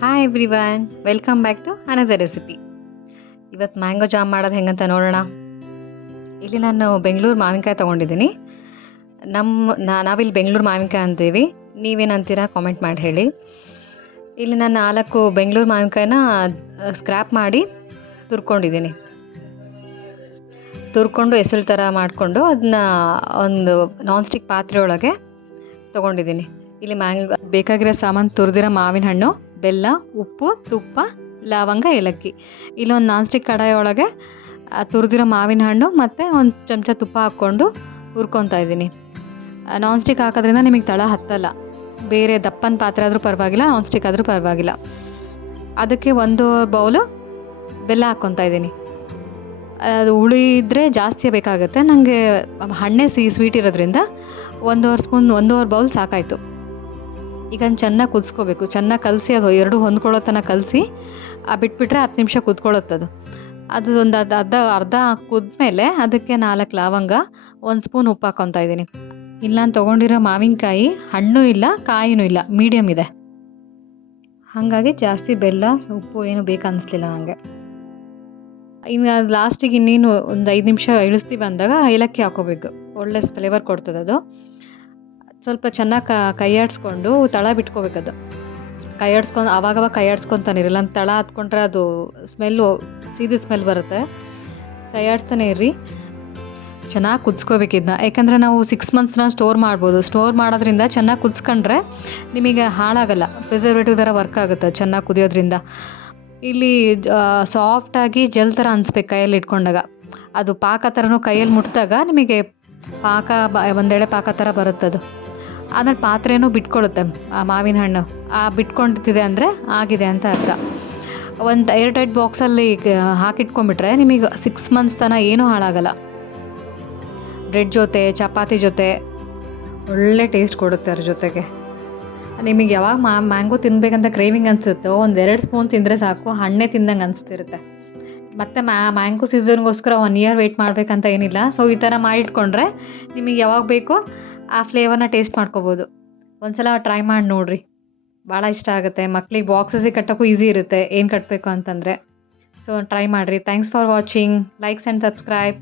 Hi everyone, welcome back to another recipe. ಇವತ್ತು mango jam ಮಾಡೋದು ಹೆಂಗಂತ ನೋಡೋಣ. ಇಲ್ಲಿ ನಾನು ಬೆಂಗಳೂರು ಮಾವಿನಕಾಯಿ ತೊಗೊಂಡಿದ್ದೀನಿ. ನಾವಿಲ್ಲಿ ಬೆಂಗಳೂರು ಮಾವಿನಕಾಯಿ ಅಂತೀವಿ, ನೀವೇನಂತೀರಾ ಕಾಮೆಂಟ್ ಮಾಡಿ ಹೇಳಿ. ಇಲ್ಲಿ ನಾನು 4 ಬೆಂಗಳೂರು ಮಾವಿನಕಾಯಿನ ಸ್ಕ್ರ್ಯಾಪ್ ಮಾಡಿ ತುರ್ಕೊಂಡು ಎಸಳು ಥರ ಮಾಡಿಕೊಂಡು ಅದನ್ನ ಒಂದು ನಾನ್ ಸ್ಟಿಕ್ ಪಾತ್ರೆ ಒಳಗೆ ತೊಗೊಂಡಿದ್ದೀನಿ. ಇಲ್ಲಿ ಬೇಕಾಗಿರೋ ಸಾಮಾನು ತುರಿದಿರೋ ಮಾವಿನ ಹಣ್ಣು, ಬೆಲ್ಲ, ಉಪ್ಪು, ತುಪ್ಪ, ಲವಂಗ, ಏಲಕ್ಕಿ. ಇಲ್ಲೊಂದು ನಾನ್ ಸ್ಟಿಕ್ ಕಡಾಯಿ ಒಳಗೆ ತುರಿದಿರೋ ಮಾವಿನ ಹಣ್ಣು ಮತ್ತು ಒಂದು ಚಮಚ ತುಪ್ಪ ಹಾಕ್ಕೊಂಡು ಹುರ್ಕೊತಾ ಇದ್ದೀನಿ. ನಾನ್ ಸ್ಟಿಕ್ ಹಾಕೋದ್ರಿಂದ ನಿಮಗೆ ತಳ ಹತ್ತಲ್ಲ. ಬೇರೆ ದಪ್ಪನ ಪಾತ್ರೆ ಆದರೂ ಪರವಾಗಿಲ್ಲ, ನಾನ್ ಸ್ಟಿಕ್ ಆದರೂ ಪರವಾಗಿಲ್ಲ. ಅದಕ್ಕೆ 1 ಬೌಲು ಬೆಲ್ಲ ಹಾಕ್ಕೊತಾ ಇದ್ದೀನಿ. ಅದು ಹುಳಿ ಜಾಸ್ತಿ ಬೇಕಾಗುತ್ತೆ. ನನಗೆ ಹಣ್ಣೆ ಸ್ವೀಟ್ ಇರೋದ್ರಿಂದ 1 ಬೌಲ್ ಸಾಕಾಯಿತು. ಈಗ ಚೆನ್ನಾಗಿ ಕುದಿಸ್ಕೋಬೇಕು. ಚೆನ್ನಾಗಿ ಕಲಸಿ ಅದು 2 ಹೊಂದ್ಕೊಳ್ಳೋ ತನಕ ಕಲಸಿ ಬಿಟ್ಬಿಟ್ರೆ 10 ನಿಮಿಷ ಕುದ್ಕೊಳ್ಳುತ್ತದು. ಅದು ಒಂದು ಅರ್ಧ ಕುದ್ಮೇಲೆ ಅದಕ್ಕೆ 4 ಲವಂಗ, 1 ಸ್ಪೂನ್ ಉಪ್ಪು ಹಾಕ್ಕೊತಾ ಇದ್ದೀನಿ. ಇಲ್ಲಿ ನಾನು ತೊಗೊಂಡಿರೋ ಮಾವಿನಕಾಯಿ ಹಣ್ಣು ಇಲ್ಲ, ಕಾಯಿನೂ ಇಲ್ಲ, ಮೀಡಿಯಮ್ ಇದೆ. ಹಾಗಾಗಿ ಜಾಸ್ತಿ ಬೆಲ್ಲ, ಉಪ್ಪು ಏನು ಬೇಕು ಅನ್ನಿಸ್ಲಿಲ್ಲ ನನಗೆ. ಇನ್ನು ಲಾಸ್ಟಿಗೆ ಇನ್ನೇನು ಒಂದು 5 ನಿಮಿಷ ಇಳಿಸ್ತೀವಿ ಅಂದಾಗ ಏಲಕ್ಕಿ ಹಾಕೋಬೇಕು. ಒಳ್ಳೆ ಫ್ಲೇವರ್ ಕೊಡ್ತದೆ ಅದು. ಸ್ವಲ್ಪ ಚೆನ್ನಾಗಿ ಕೈ ಆಡಿಸ್ಕೊಂಡು ತಳ ಬಿಟ್ಕೋಬೇಕದು. ಆವಾಗವಾಗ ಕೈ ಆಡಿಸ್ಕೊತಾನೆ ಇರಲ್ಲ, ತಳ ಹತ್ಕೊಂಡ್ರೆ ಅದು ಸೀದಿ ಸ್ಮೆಲ್ ಬರುತ್ತೆ. ಕೈ ಆಡಿಸ್ತಾನೆ ಇರ್ರಿ. ಚೆನ್ನಾಗಿ ಕುದಿಸ್ಕೋಬೇಕು ಇದನ್ನ. ಯಾಕಂದರೆ ನಾವು 6 ಮಂತ್ಸ್ನ ಸ್ಟೋರ್ ಮಾಡ್ಬೋದು. ಸ್ಟೋರ್ ಮಾಡೋದ್ರಿಂದ ಚೆನ್ನಾಗಿ ಕುದಿಸ್ಕೊಂಡ್ರೆ ನಿಮಗೆ ಹಾಳಾಗಲ್ಲ. ಪ್ರಿಸರ್ವೇಟಿವ್ ಥರ ವರ್ಕ್ ಆಗುತ್ತೆ ಚೆನ್ನಾಗಿ ಕುದಿಯೋದ್ರಿಂದ. ಇಲ್ಲಿ ಸಾಫ್ಟಾಗಿ ಜೆಲ್ ಥರ ಅನಿಸ್ಬೇಕು ಕೈಯಲ್ಲಿ ಇಟ್ಕೊಂಡಾಗ. ಅದು ಪಾಕ ಥರನೂ ಕೈಯಲ್ಲಿ ಮುಟ್ಟಿದಾಗ ನಿಮಗೆ ಒಂದೆಳೆ ಪಾಕ ಥರ ಬರುತ್ತದು. ಆಮೇಲೆ ಪಾತ್ರೆನೂ ಬಿಟ್ಕೊಳ್ಳುತ್ತೆ ಆ ಮಾವಿನ ಹಣ್ಣು. ಬಿಟ್ಕೊಂಡಿದೆ ಅಂದರೆ ಆಗಿದೆ ಅಂತ ಅರ್ಥ. ಒಂದು ಏರ್ ಟೈಟ್ ಬಾಕ್ಸಲ್ಲಿ ಹಾಕಿಟ್ಕೊಂಡ್ಬಿಟ್ರೆ ನಿಮಗೆ 6 ಮಂತ್ಸ್ ತನಕ ಏನೂ ಹಾಳಾಗಲ್ಲ. ಬ್ರೆಡ್ ಜೊತೆ, ಚಪಾತಿ ಜೊತೆ ಒಳ್ಳೆ ಟೇಸ್ಟ್ ಕೊಡುತ್ತೆ. ಅದ್ರ ಜೊತೆಗೆ ನಿಮಗೆ ಯಾವಾಗ ಮ್ಯಾಂಗೋ ತಿನ್ನಬೇಕಂತ ಕ್ರೇವಿಂಗ್ ಅನಿಸುತ್ತೋ 1-2 ಸ್ಪೂನ್ ತಿಂದರೆ ಸಾಕು, ಹಣ್ಣೆ ತಿಂದಂಗೆ ಅನಿಸ್ತಿರುತ್ತೆ. ಮತ್ತು ಮ್ಯಾಂಗೋ ಸೀಸನ್ಗೋಸ್ಕರ 1 ಇಯರ್ ವೆಯ್ಟ್ ಮಾಡಬೇಕಂತ ಏನಿಲ್ಲ. ಸೊ ಈ ಥರ ಮಾಡಿಟ್ಕೊಂಡ್ರೆ ನಿಮಗೆ ಯಾವಾಗ ಬೇಕೋ ಆ ಫ್ಲೇವರ್ನ ಟೇಸ್ಟ್ ಮಾಡ್ಕೋಬೋದು. ಒಂದ್ಸಲ ಟ್ರೈ ಮಾಡಿ ನೋಡಿರಿ, ಭಾಳ ಇಷ್ಟ ಆಗುತ್ತೆ. ಮಕ್ಳಿಗೆ ಬಾಕ್ಸಸ್ಸಿಗೆ ಕಟ್ಟೋಕ್ಕೂ ಈಸಿ ಇರುತ್ತೆ ಏನು ಕಟ್ಟಬೇಕು ಅಂತಂದರೆ. ಸೊ ಟ್ರೈ ಮಾಡಿರಿ. Thanks for watching. Likes and subscribe.